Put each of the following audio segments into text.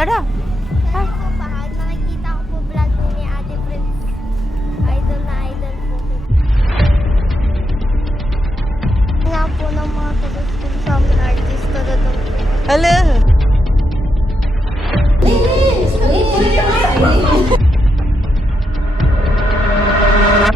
Tara. Hi po, Pahal. Nakikita ko po vlog ni Ate Prince. Idol na idol po. Nga po ng mga taga-school sa amin artista na daw po. Hala.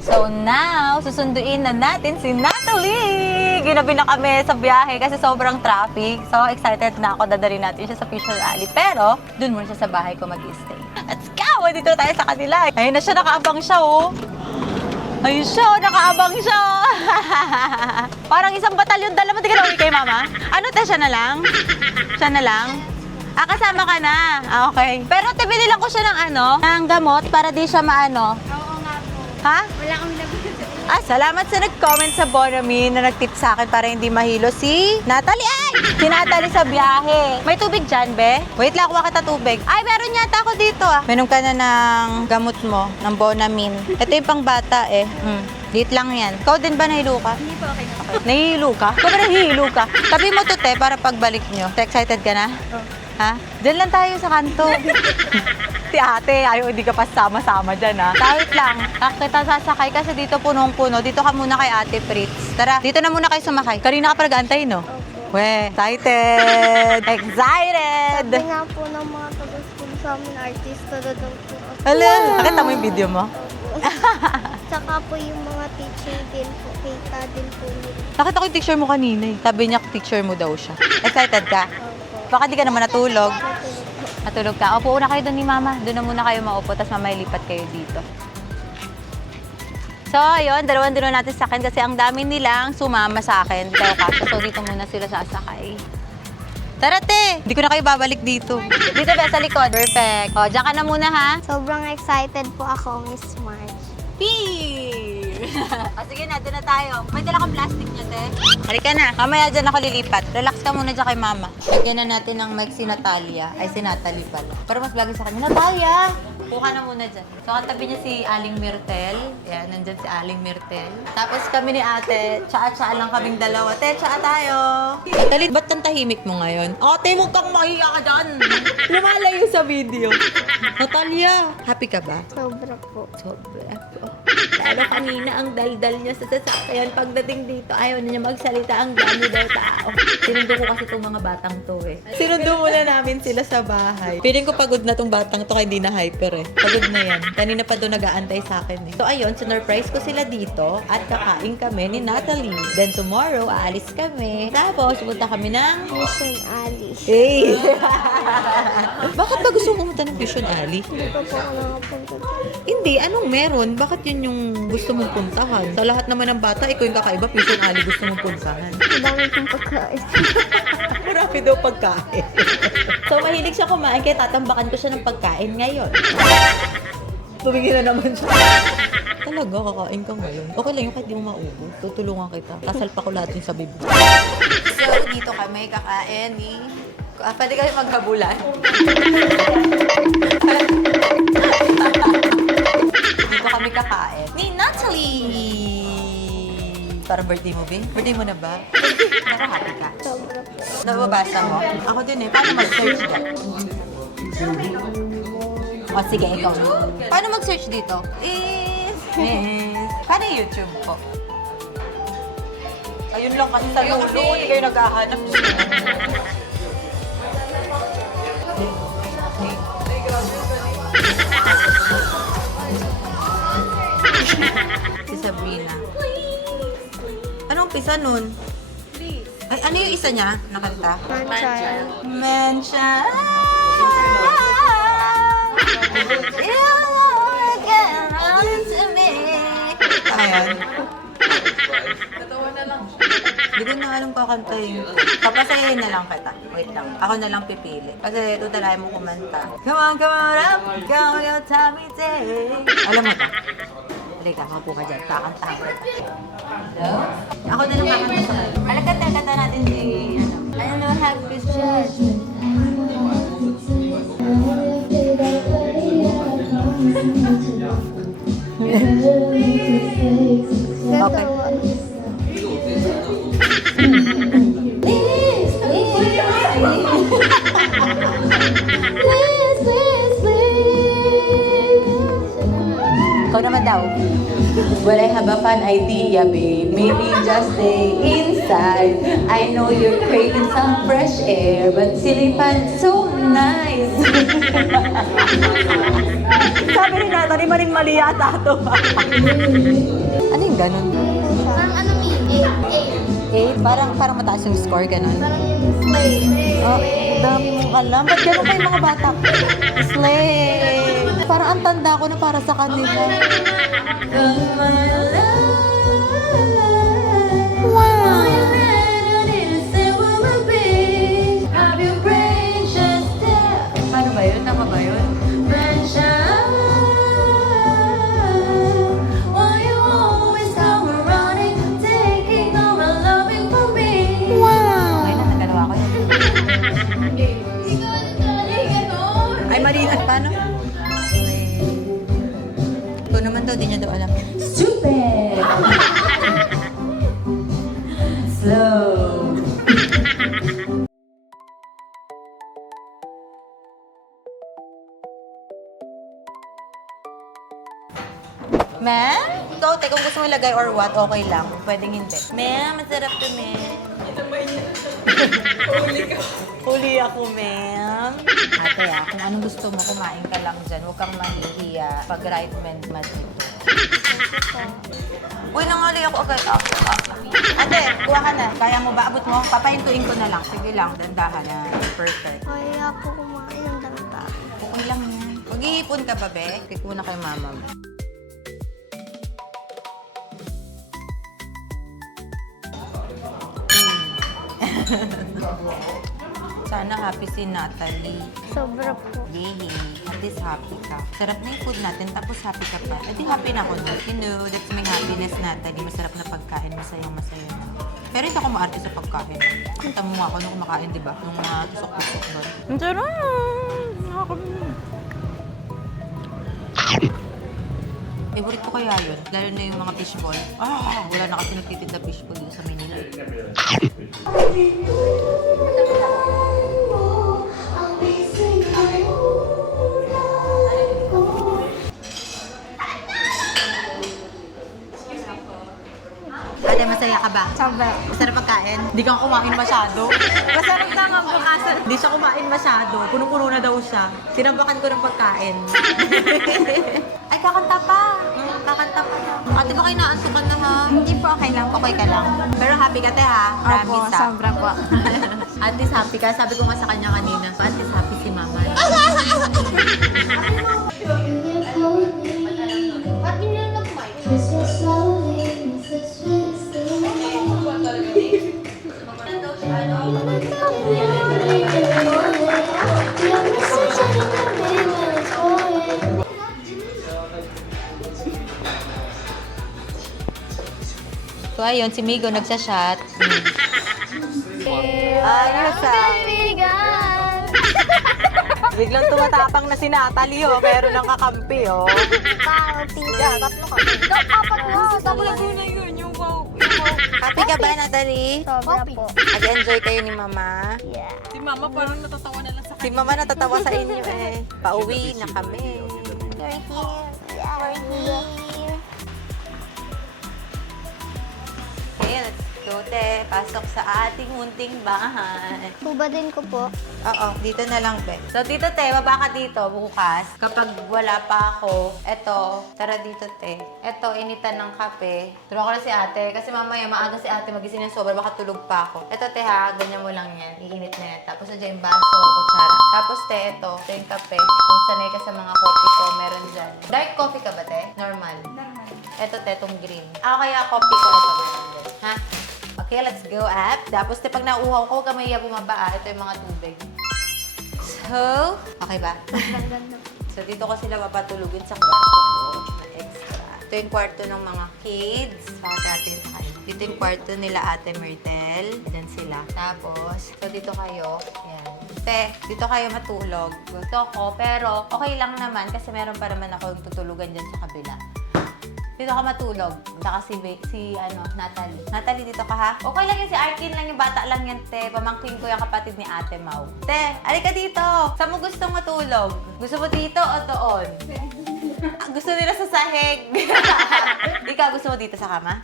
So now, susunduin na natin si Natalie! Ginabi na kami sa biyahe kasi sobrang traffic. So excited na ako, dadalhin natin siya sa Fish Alley. Pero, dun muna siya sa bahay ko mag-stay. Let's go! Dito na tayo sa kanila. Ayun na siya, nakaabang siya oh. Ayun siya, oh, nakaabang siya. Parang isang batalyon dala mo. Tingnan mo kay mama. Ano te, siya na lang? Siya na lang? Ah, kasama ka na. Ah, okay. Pero te, binilang ko siya ng ng gamot para di siya maano. Oo nga po. Ha? Wala kang lagot. Ah, salamat sa nag-comment sa Bonami na nag-tip sa akin para hindi mahilo si Natalie. Ay! Si Natalie sa biyahe. May tubig dyan, be? Wait lang, kuha kita tubig. Ay, meron yata ako dito ah. Meron ka na ng gamot mo, ng Bonamine. Ito yung pang bata eh. Lit lang yan. Ikaw din ba nahilo ka? Hindi po okay. Nahihilo ka? Ikaw ba nahihilo ka? Tabi mo to, te, para pagbalik nyo. Excited ka na? Ha? Diyan lang tayo sa kanto. Si ate, ayaw hindi ka pa sama-sama dyan ha. Tawit lang. Kita sasakay kasi dito punong-puno. Dito ka muna kay Ate Fritz. Tara, dito na muna kayo sumakay. Kanina ka pa nag-aantay, no? Opo. We, excited! Excited! Sabi nga po ng mga taga-school sa amin artista na daw po. Hala, nakita mo yung video mo? Tsaka po yung mga teacher din po. Kita din po nila. Nakita ko yung picture mo kanina eh. Sabi niya, picture mo daw siya. Excited ka? Opo. Baka di ka naman natulog. Matulog po. Matulog ka. Opo, una kayo doon ni Mama. Doon na muna kayo maupo, tapos mamaya lipat kayo dito. So, ayun, dalawang natin sa akin kasi ang dami nilang sumama sa akin. Tayo kasi, so dito muna sila sasakay. Tara, te! Hindi ko na kayo babalik dito. Dito ba sa likod? Perfect. O, dyan ka na muna, ha? Sobrang excited po ako, Miss March. Peace! O, sige na, doon na tayo. May dala kang plastic niya, te. Halika na. Mamaya dyan ako lilipat. Relax ka muna dyan kay Mama. Lagyan na natin ng mic si Natalia. Ay, si Natalie pala. Para mas bagay sa kanya. Natalia! Kuha na muna dyan. So, katabi niya si Aling Myrtle. Yan, nandyan si Aling Myrtle. Tapos kami ni ate, tsaa-tsaa lang kaming dalawa. Te, tsaa tayo. Natalie, ba't kang tahimik mo ngayon? Ate, huwag kang mahiya ka dyan. Lumalayo sa video. Natalia, happy ka ba? Sobra po. Sobra po. Lalo kanina ang daldal niya sa sasakyan. Pagdating dito, ayaw na niya magsalita. Ang dami daw tao. Sinundo ko kasi itong mga batang to eh. Sinundo muna namin sila sa bahay. Piling ko pagod na tong batang to kaya di na hyper eh. Pagod na yan. Kanina pa doon nag-aantay sa akin eh. So ayun, sinurprise ko sila dito at kakain kami ni Natalie. Then tomorrow, aalis kami. Tapos, punta kami ng... Mission Ali. Hey! Bakit ba gusto mo pumunta ng Vision Alley? Hindi pa po ako nakapunta doon. Hindi, anong meron? Bakit yun yung gusto mong puntahan? Sa lahat naman ng bata, ikaw yung kakaiba, Vision Alley gusto mong puntahan. Ang dami kong pagkain. Marami daw pagkain. So, mahilig siya kumain, kaya tatambakan ko siya ng pagkain ngayon. Tumingin na naman siya. Talaga, kakain ka ngayon. Okay lang yung kahit di mo maubos. Tutulungan kita. Kasalpa ko lahat yung sa bibig. So, dito kami kakain ni... pwede kami maghabulan. Dito kami kakain ni Natalie! Parang birthday mo, Bing? Birthday mo na ba? Naka-happy ka? Sobra po. Nababasa mo? Ako din eh. Paano mag-search ka? O sige, ikaw. Paano mag-search dito? Paano yung YouTube po? Ayun lang kasi sa lulo. Hindi kayo naghahanap. Si Sabrina. Anong pisa nun? Ay, ano yung isa niya? Nakanta? Man-child. Mention. You can run to me. Ayan. Hindi ko na alam kakantayin. Papasayahin na lang kita. Wait lang. Ako na lang pipili. Kasi tutalayan mo kumanta. Come on up. Come on, tell me day. Alam mo to? Halika, mapu ka dyan. Kakantahan ko. Hello? Ako na lang kakanta sa kayo. Kanta natin si, I don't know how to judge. Okay. Please, please, please. daw. Well, I have a fun idea, babe. Maybe just stay inside. I know you're craving some fresh air, but silly fun, so nice. Sabi ni Natalie, mali yata ito. Ano yung ganun? Parang ano mi? 8. 8? Parang mataas yung score, ganun. Parang yung slay. Oh, dami mong alam. Ba't ganun kayo mga bata? Slay! Parang ang tanda ko na para sa kanila. Paano ba yun? Tama ba yun? Okay na, nagalawa ko yun. Ay, mali. Paano? Ito naman daw, di niya daw alam. Stupid. Slow. Ma'am? Ikaw, kung gusto mo ilagay or what, okay lang. Pwedeng hindi. Ma'am, masarap to, ma'am. Huli ako, ma'am. Ate, kung anong gusto mo, kumain ka lang dyan. Huwag kang mahihiya pag right man dito. Uy, nangali ako agad. Ate, kuha ka na. Kaya mo ba? Abot mo? Papahintuin ko na lang. Sige lang, dandahan na. Perfect. Kaya po kumain ng danta. Okay lang yan. Mag-iipon ka ba, be? Kik muna kay mama mo. Sana happy si Natalie. Sobra po. Yay! At least happy ka. Sarap na yung food natin, tapos happy ka pa. At happy na ako nun. You know, that's my happiness, Natalie. Masarap na pagkain, masaya na. Pero hindi ako maarte sa pagkain. Kita mo nga ako nung kumakain, di ba? Nung mga tusok-tusok doon. Ang sarap! Favorite ko kaya yun. Lalo na yung mga fishball. Wala na kasi nagtitinda fishball dito sa Manila. Ate, masaya ka ba? Sobra. Masarap pagkain? Hindi ka kumain masyado. Masarap naman bukasan. Hindi siya kumain masyado. Punong-puno na daw siya. Sinambakan ko ng pagkain. Ay, kakanta pa. Kakanta pa na. Ate, baka inaantukan na ha? Hindi po okay lang. Okay ka lang. Pero happy ka, te ha? Opo, Promise ha? sobra po. At least happy ka. Sabi ko nga sa kanya kanina. At least happy si mama. Ba't yun yung nag-mic? So ayun, si Migo nagsa-shot. Ayos Kaibigan! Biglang tumatapang na si Natalie, oh. Pero nang kakampi, oh. Kaibigan. Tatlo ka. Apat na. Tatlo na yun. Yung wow. Happy ka ba, Natalie? Sobra po. Nag-enjoy kayo ni Mama? Yeah. Si Mama parang natatawa na lang sa Si Mama natatawa sa inyo, eh. Pauwi na kami. You're here. Yeah. We're here. Okay, let's go, te. Pasok sa ating munting bahay. Hubadin ko po. Oo, dito na lang, be. So, Tito Te, baba ka dito bukas. Kapag wala pa ako, eto, tara dito, Te. Eto, initan ng kape. Turuan ko na si ate, kasi mamaya maaga si ate magising ng sobra, baka tulog pa ako. Eto, Te, ha, ganyan mo lang yan. Iinit na yan. Tapos, nandiyan yung baso, kutsara. Tapos, Te, ito yung kape. Kung sanay ka sa mga coffee ko, meron dyan. Dark coffee ka ba, Te? Normal. Normal. Eto, Te, itong green. Kaya coffee ko ito, meron dyan. Ha? Okay, let's go up. Tapos, Te, pag nauuhaw ko, kamay bumaba. Ito yung mga tubig. So, okay ba? Ang ganda. So, dito ko sila papatulugin sa kwarto ko na extra. Ito yung kwarto ng mga kids. Pakita natin sa kanila. Dito yung kwarto nila Ate Myrtle. Diyan sila. Tapos, so dito kayo. Yan. Te, dito kayo matulog. Gusto ko, pero okay lang naman kasi meron pa naman ako yung tutulugan dyan sa kabila. Dito ka matulog. Saka si Natalie. Natalie, dito ka ha? Okay lang yan, si Arkin lang yung bata lang yan, te. Pamangkin ko yung kapatid ni Ate Mau. Te, alika dito. Saan mo gustong matulog? Gusto mo dito o doon? Gusto nila sa sahig. Ikaw, gusto mo dito sa kama?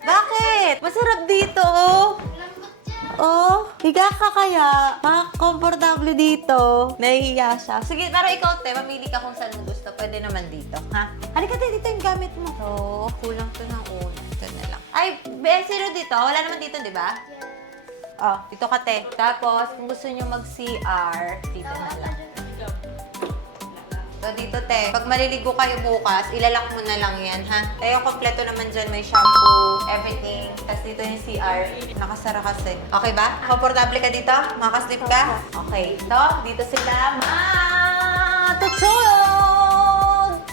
Bakit? Masarap dito, oh. Lambot dyan. Oh, higa ka kaya. Komportable dito. Nahihiya siya. Sige, pero ikaw, te, mamili ka kung saan mo gusto. Pwede naman dito, ha? Halika, te, dito yung gamit mo. Oh, kulang to ng una. Ito na lang. Ay, zero dito. Wala naman dito, di ba? Yes. Oh, dito ka, te. Tapos, kung gusto nyo mag-CR, dito na lang. So, dito, te. Pag maliligo kayo bukas, ilalak mo na lang yan, ha? Tayo, kompleto naman dyan. May shampoo, everything. Tapos dito yung CR. Nakasara kasi. Okay ba? Komportable ka dito? Makaslip ka? Okay. So, dito sila matutulog!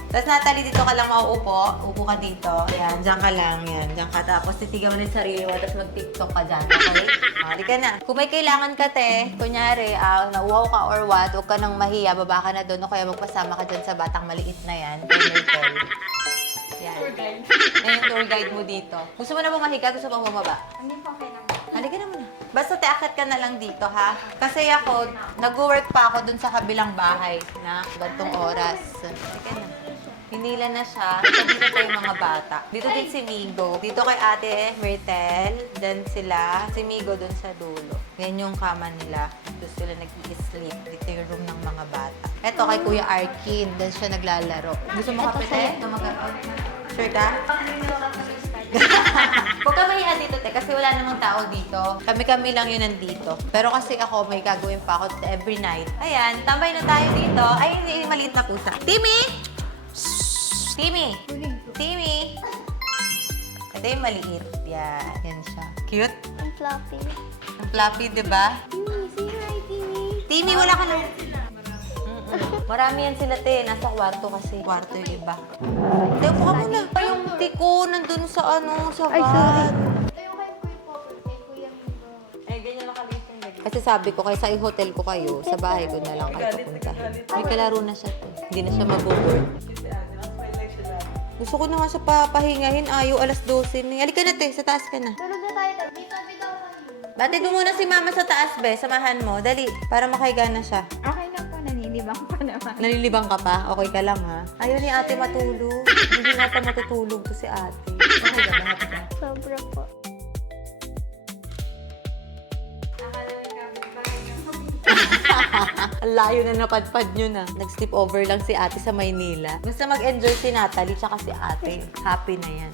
Tapos, Natalie, dito ka lang mauupo. Upo ka dito. Ayan, dyan ka lang. Yan, dyan ka. Tapos, titigaw mo na yung sarili mo. Tapos, mag-tiktok ka dyan. Okay? Halika na. Kung may kailangan ka, te, kunyari, nauwaw ka or what, huwag ka nang mahiya, baba ka na doon o kaya magpasama ka dyan sa batang maliit na yan. Yan. Tour guide. Ayan yung tour guide mo dito. Gusto mo na ba mahiga? Gusto mo bumaba? Hindi po okay lang. Halika na muna. Basta te, akit ka na lang dito, ha? Kasi ako, nag-work pa ako dun sa kabilang bahay na gantong oras. Halika na. Hinila na siya. Dito tayo mga bata. Dito din si Migo. Dito kay Ate Myrtle. Then sila. Si Migo dun sa dulo. Yan yung kama nila. Doon sila nag-i-sleep. Dito yung room ng mga bata. Eto kay Kuya Arkin. Doon siya naglalaro. Gusto mo kape tayo? Ito mag-aon. Sure ka? Huwag ka mahiya dito, te, kasi wala namang tao dito. Kami-kami lang yun nandito. Pero kasi ako, may gagawin pa ako every night. Ayan, tambay na tayo dito. Ay, hindi, maliit na pusa. Timmy! Shhh! Timmy! Timmy! Ito yung maliit. Yan, yan siya. Cute? Ang fluffy. Ang fluffy, di ba? Timmy, say hi, Timmy. Timmy, wala ka na. Marami yan sila, te. Nasa kwarto kasi. Kwarto yung iba. Te, upo ka muna. Yung tiko nandun sa sa van. Ay, sorry. Ito yung kay Kuya Popol, kay Kuya Migo. Ay, ganyan nakaliit yung ganyan. Kasi sabi ko, kaysa i-hotel ko kayo, sa bahay ko na lang kayo pupunta. May kalaro na siya, te. Hindi na siya mag-board. Gusto ko na nga siya papahingahin. Ayaw, alas 12 na. Halika na, te. Sa taas ka na. Tulog na tayo. Tabi-tabi daw kayo. Batid mo muna si mama sa taas, be. Samahan mo. Dali. Para makahiga na siya. Okay lang po, nanilibang pa naman. Nalilibang ka pa? Okay ka lang, ha? Ayaw ni ate matulog. Hindi na pa matutulog to si ate. Okay ka, lahat ka. Sobra po. Ang layo na napadpad nyo na. Nag-sleep over lang si ate sa Maynila. Basta mag-enjoy si Natalie tsaka si ate. Happy na yan.